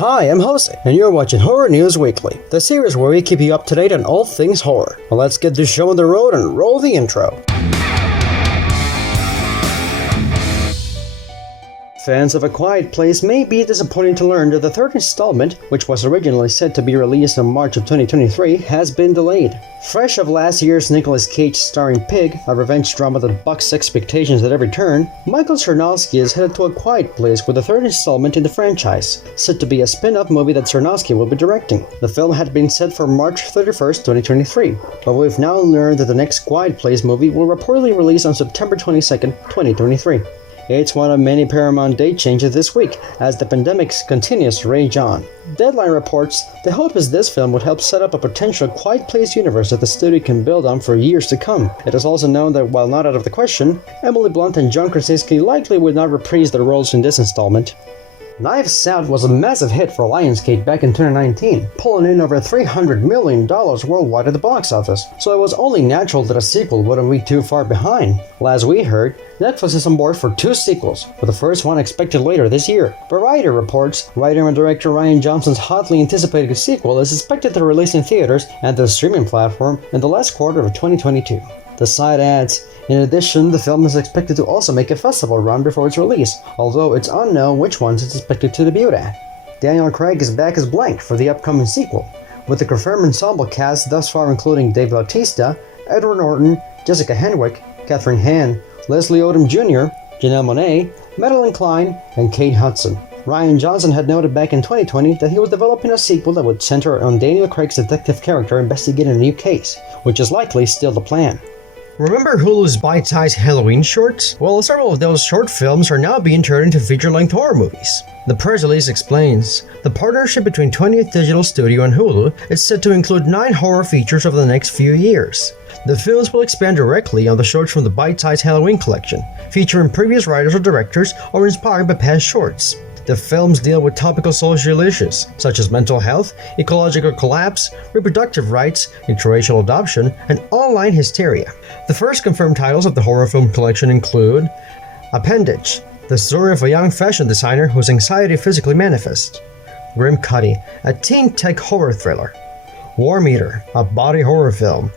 Hi, I'm Jose, and you're watching Horror News Weekly, the series where we keep you up to date on all things horror. Well, let's get this show on the road and roll the intro. Fans of A Quiet Place may be disappointed to learn that the third installment, which was originally set to be released in March of 2023, has been delayed. Fresh of last year's Nicolas Cage starring Pig, a revenge drama that bucks expectations at every turn, Michael Cernowski is headed to A Quiet Place with the third installment in the franchise, set to be a spin-off movie that Cernowski will be directing. The film had been set for March 31st, 2023, but we've now learned that the next Quiet Place movie will reportedly release on September 22nd, 2023. It's one of many Paramount date changes this week, as the pandemic continues to rage on. Deadline reports, the hope is this film would help set up a potential Quiet Place universe that the studio can build on for years to come. It is also known that while not out of the question, Emily Blunt and John Krasinski likely would not reprise their roles in this installment. Knives Out was a massive hit for Lionsgate back in 2019, pulling in over $300 million worldwide at the box office, so it was only natural that a sequel wouldn't be too far behind. Well, as we heard, Netflix is on board for 2 sequels, with the first one expected later this year. Variety reports, writer and director Rian Johnson's hotly anticipated sequel is expected to release in theaters and the streaming platform in the last quarter of 2022. The site adds, in addition, the film is expected to also make a festival run before its release, although it's unknown which ones it's expected to debut at. Daniel Craig is back as Blank for the upcoming sequel, with the confirmed ensemble cast thus far including Dave Bautista, Edward Norton, Jessica Henwick, Catherine Hahn, Leslie Odom Jr., Janelle Monáe, Madeline Klein, and Kate Hudson. Rian Johnson had noted back in 2020 that he was developing a sequel that would center on Daniel Craig's detective character investigating a new case, which is likely still the plan. Remember Hulu's bite-sized Halloween shorts? Well, several of those short films are now being turned into feature-length horror movies. The press release explains, the partnership between 20th Digital Studio and Hulu is set to include 9 horror features over the next few years. The films will expand directly on the shorts from the bite-sized Halloween collection, featuring previous writers or directors or inspired by past shorts. The films deal with topical social issues, such as mental health, ecological collapse, reproductive rights, interracial adoption, and online hysteria. The first confirmed titles of the horror film collection include Appendage, the story of a young fashion designer whose anxiety physically manifests; Grim Cuddy, a teen tech horror thriller; Worm Eater, a body horror film;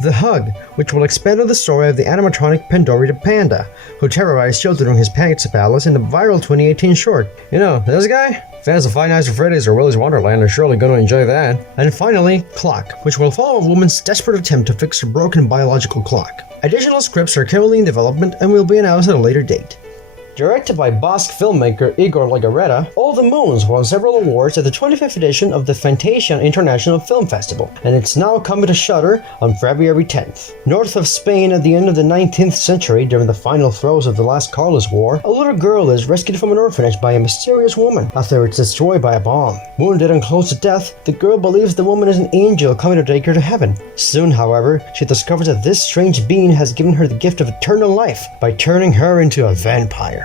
The Hug, which will expand on the story of the animatronic Pandora Panda, who terrorized children in his Pizza Palace in the viral 2018 short. You know, this guy? Fans of Five Nights at Freddy's or Willy's Wonderland are surely going to enjoy that. And finally, Clock, which will follow a woman's desperate attempt to fix her broken biological clock. Additional scripts are currently in development and will be announced at a later date. Directed by Basque filmmaker Igor Legarreta, All the Moons won several awards at the 25th edition of the Fantasia International Film Festival, and it's now coming to Shudder on February 10th. North of Spain at the end of the 19th century, during the final throes of the last Carlist War, a little girl is rescued from an orphanage by a mysterious woman after it's destroyed by a bomb. Wounded and close to death, the girl believes the woman is an angel coming to take her to heaven. Soon, however, she discovers that this strange being has given her the gift of eternal life by turning her into a vampire.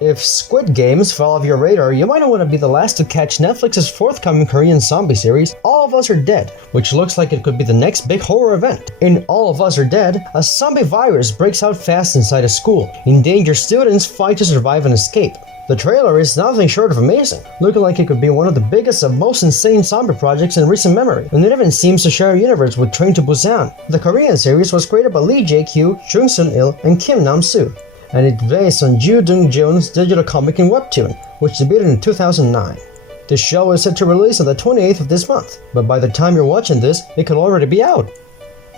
If Squid Games fell off your radar, you might not want to be the last to catch Netflix's forthcoming Korean zombie series, All of Us Are Dead, which looks like it could be the next big horror event. In All of Us Are Dead, a zombie virus breaks out fast inside a school. Endangered students fight to survive and escape. The trailer is nothing short of amazing, looking like it could be one of the biggest and most insane zombie projects in recent memory, and it even seems to share a universe with Train to Busan. The Korean series was created by Lee Jae-kyu, Jung Sun-il, and Kim Nam-soo, and it's based on Joo Dong-joon's digital comic and webtoon, which debuted in 2009. The show is set to release on the 28th of this month, but by the time you're watching this, it could already be out.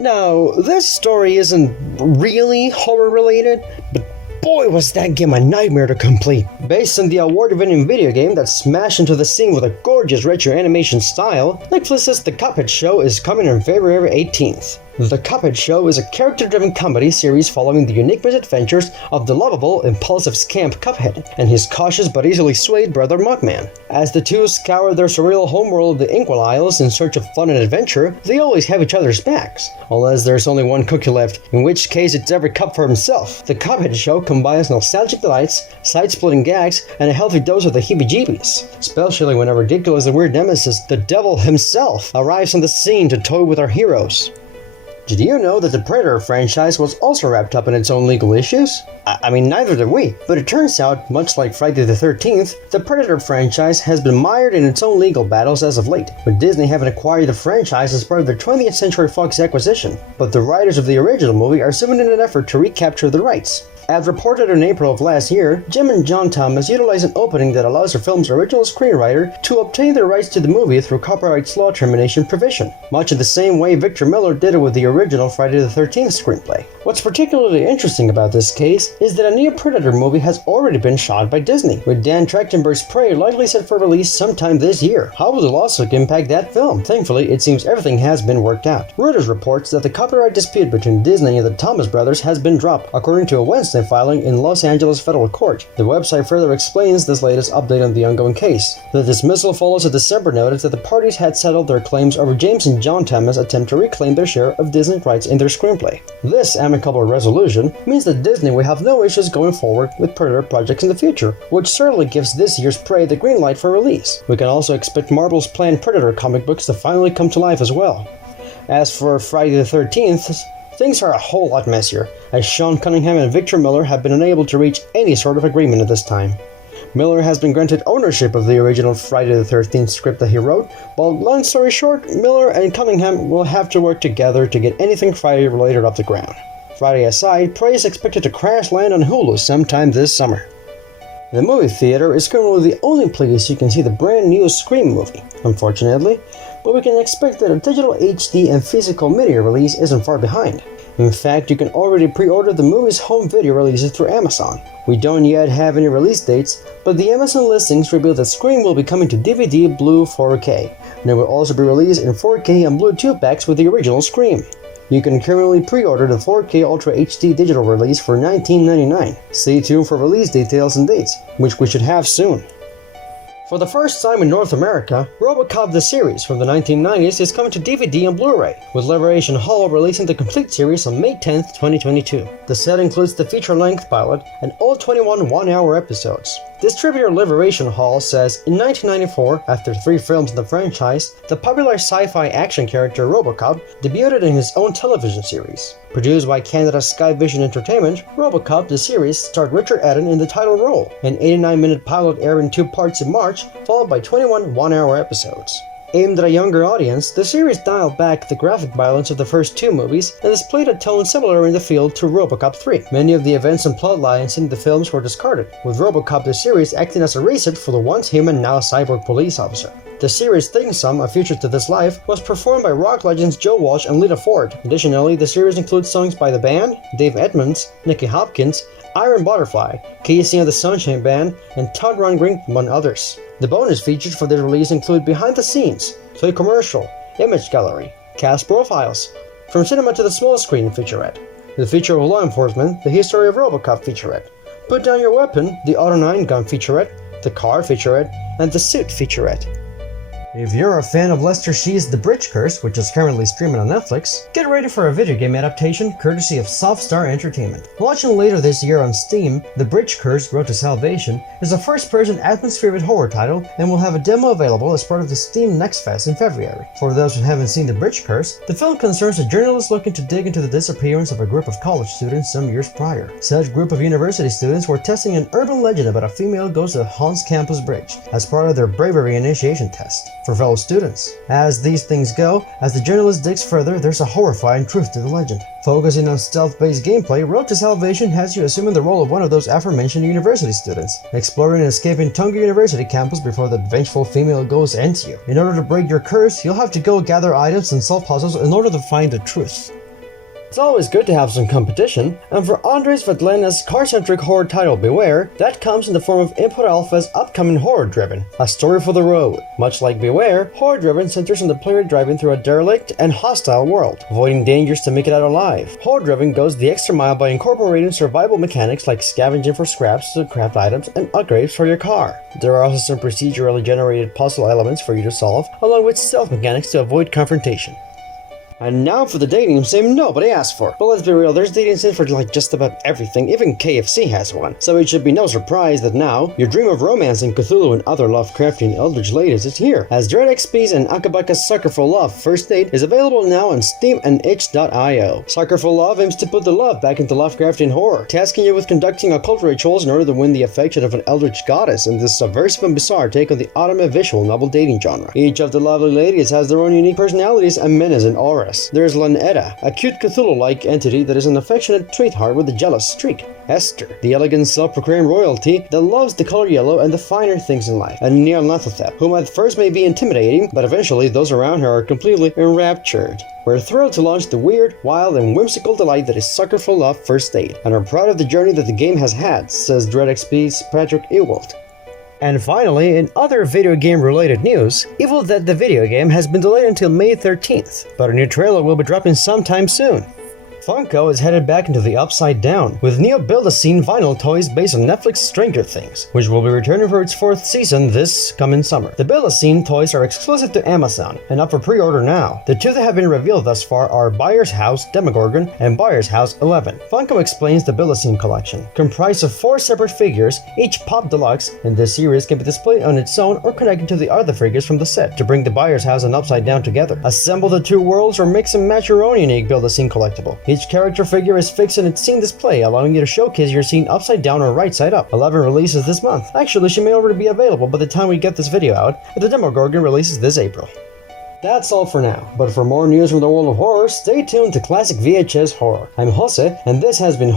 Now, this story isn't really horror-related, but boy was that game a nightmare to complete. Based on the award-winning video game that smashed into the scene with a gorgeous retro animation style, Netflix's The Cuphead Show is coming on February 18th. The Cuphead Show is a character-driven comedy series following the unique misadventures of the lovable, impulsive scamp Cuphead and his cautious but easily swayed brother Mugman. As the two scour their surreal homeworld of the Inkwell Isles in search of fun and adventure, they always have each other's backs, unless there's only one cookie left, in which case it's every cup for himself. The Cuphead Show combines nostalgic delights, side-splitting gags, and a healthy dose of the heebie-jeebies, especially when a ridiculous and weird nemesis, the devil himself, arrives on the scene to toy with our heroes. Did you know that the Predator franchise was also wrapped up in its own legal issues? I mean, neither did we, but it turns out, much like Friday the 13th, the Predator franchise has been mired in its own legal battles as of late, with Disney having acquired the franchise as part of their 20th Century Fox acquisition. But the writers of the original movie are suing in an effort to recapture the rights. As reported in April of last year, Jim and John Thomas utilized an opening that allows the film's original screenwriter to obtain the rights to the movie through copyright law termination provision, much in the same way Victor Miller did it with the original Friday the 13th screenplay. What's particularly interesting about this case is that a new Predator movie has already been shot by Disney, with Dan Trachtenberg's Prey likely set for release sometime this year. How will the lawsuit impact that film? Thankfully, it seems everything has been worked out. Reuters reports that the copyright dispute between Disney and the Thomas brothers has been dropped, according to a Wednesday filing in Los Angeles federal court. The website further explains this latest update on the ongoing case. The dismissal follows a December notice that the parties had settled their claims over James and John Thomas' attempt to reclaim their share of Disney rights in their screenplay. This amicable resolution means that Disney will have no issues going forward with Predator projects in the future, which certainly gives this year's Prey the green light for release. We can also expect Marvel's planned Predator comic books to finally come to life as well. As for Friday the 13th, things are a whole lot messier, as Sean Cunningham and Victor Miller have been unable to reach any sort of agreement at this time. Miller has been granted ownership of the original Friday the 13th script that he wrote, but long story short, Miller and Cunningham will have to work together to get anything Friday related off the ground. Friday aside, Prey is expected to crash land on Hulu sometime this summer. The movie theater is currently the only place you can see the brand new Scream movie, unfortunately, but we can expect that a digital HD and physical media release isn't far behind. In fact, you can already pre-order the movie's home video releases through Amazon. We don't yet have any release dates, but the Amazon listings reveal that Scream will be coming to DVD, Blue, 4K, and it will also be released in 4K and Blue 2 packs with the original Scream. You can currently pre-order the 4K Ultra HD digital release for $19.99. Stay tuned for release details and dates, which we should have soon. For the first time in North America, Robocop the Series from the 1990s is coming to DVD and Blu-ray, with Liberation Hall releasing the complete series on May 10, 2022. The set includes the feature-length pilot and all 21 one-hour episodes. Distributor Liberation Hall says, in 1994, after 3 films in the franchise, the popular sci-fi action character Robocop debuted in his own television series. Produced by Canada's Sky Vision Entertainment, Robocop the Series starred Richard Eden in the title role. An 89-minute pilot aired in 2 parts in March, followed by 21 one-hour episodes. Aimed at a younger audience, the series dialed back the graphic violence of the first 2 movies and displayed a tone similar in the field to Robocop 3. Many of the events and plot lines in the films were discarded, with Robocop the Series acting as a reset for the once human, now cyborg police officer. The series' theme song, A Future to This Life, was performed by rock legends Joe Walsh and Lita Ford. Additionally, the series includes songs by the band, Dave Edmunds, Nicky Hopkins, Iron Butterfly, Casey and the Sunshine Band, and Todd Rundgren, among others. The bonus features for this release include behind the scenes, toy commercial, image gallery, cast profiles, from cinema to the small screen featurette, the future of law enforcement, the history of Robocop featurette, Put Down Your Weapon, the Auto 9 gun featurette, the car featurette, and the suit featurette. If you're a fan of Lester Shee's The Bridge Curse, which is currently streaming on Netflix, get ready for a video game adaptation courtesy of Softstar Entertainment. Launching later this year on Steam, The Bridge Curse: Road to Salvation is a first-person atmospheric horror title and will have a demo available as part of the Steam Next Fest in February. For those who haven't seen The Bridge Curse, the film concerns a journalist looking to dig into the disappearance of a group of college students some years prior. Such group of university students were testing an urban legend about a female ghost that haunts campus bridge as part of their bravery initiation test for fellow students. As these things go, as the journalist digs further, there's a horrifying truth to the legend. Focusing on stealth-based gameplay, Road to Salvation has you assuming the role of one of those aforementioned university students, exploring and escaping Tonga University campus before the vengeful female ghost ends you. In order to break your curse, you'll have to go gather items and solve puzzles in order to find the truth. It's always good to have some competition, and for Andres Vedlena's car-centric horror title Beware, that comes in the form of Input Alpha's upcoming Horror Driven, a story for the road. Much like Beware, Horror Driven centers on the player driving through a derelict and hostile world, avoiding dangers to make it out alive. Horror Driven goes the extra mile by incorporating survival mechanics like scavenging for scraps to craft items and upgrades for your car. There are also some procedurally generated puzzle elements for you to solve, along with stealth mechanics to avoid confrontation. And now for the dating sim nobody asked for. But let's be real, there's dating sims for like just about everything, even KFC has one. So it should be no surprise that now, your dream of romancing Cthulhu and other Lovecraftian eldritch ladies is here, as Dread XP's and Akabaka's Sucker for Love First Date is available now on Steam and itch.io. Sucker for Love aims to put the love back into Lovecraftian horror, tasking you with conducting occult rituals in order to win the affection of an eldritch goddess in this subversive and bizarre take on the autumn visual novel dating genre. Each of the lovely ladies has their own unique personalities and menace and auras. There's Lanetta, a cute Cthulhu-like entity that is an affectionate sweetheart with a jealous streak. Esther, the elegant self-proclaimed royalty that loves the color yellow and the finer things in life. And Nyarlathotep, whom at first may be intimidating, but eventually those around her are completely enraptured. We're thrilled to launch the weird, wild, and whimsical delight that is Sucker for Love First Date, and are proud of the journey that the game has had, says Dread XP's Patrick Ewald. And finally, in other video game related news, Evil Dead the video game has been delayed until May 13th, but a new trailer will be dropping sometime soon. Funko is headed back into the Upside Down, with new Build-A-Scene vinyl toys based on Netflix Stranger Things, which will be returning for its 4th season this coming summer. The Build-A-Scene toys are exclusive to Amazon, and up for pre-order now. The two that have been revealed thus far are Buyer's House Demogorgon and Buyer's House 11. Funko explains the Build-A-Scene collection, comprised of 4 separate figures, each Pop Deluxe, and this series can be displayed on its own or connected to the other figures from the set to bring the Buyer's House and Upside Down together. Assemble the two worlds or mix and match your own unique Build-A-Scene collectible. Each character figure is fixed in its scene display, allowing you to showcase your scene upside down or right side up. 11 releases this month. Actually, she may already be available by the time we get this video out, but the Demogorgon releases this April. That's all for now, but for more news from the world of horror, stay tuned to Classic VHS Horror. I'm Jose, and this has been